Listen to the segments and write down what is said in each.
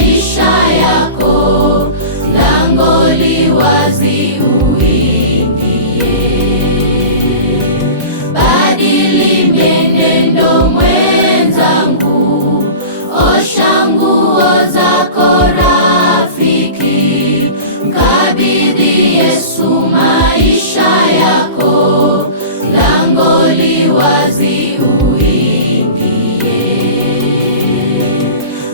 maisha yako, lango li wazi uingie. Badili mienendo mwenzangu, osha nguo zako rafiki, mkabidhi Yesu maisha yako, lango li wazi uingie.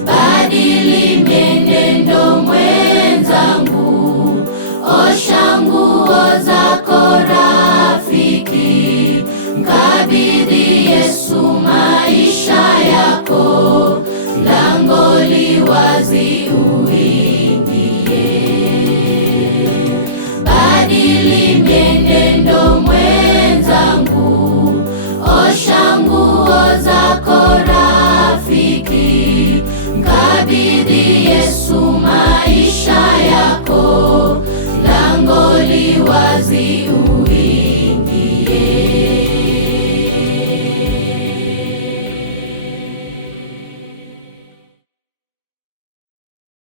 Badili mienendo mwenzangu, osha nguo zako rafiki, mkabidhi Yesu maisha yako, lango li wazi uingie. Badili mienendo mwenzangu, osha nguo zako rafiki, mkabidhi Yesu maisha yako, lango li wazi uingie. Badili mienendo mwenzangu, osha nguo zako rafiki, mkabidhi Yesu maisha yako, lango li wazi uingie. Badili mienendo mwenzangu, osha nguo zako rafiki, mkabidhi Yesu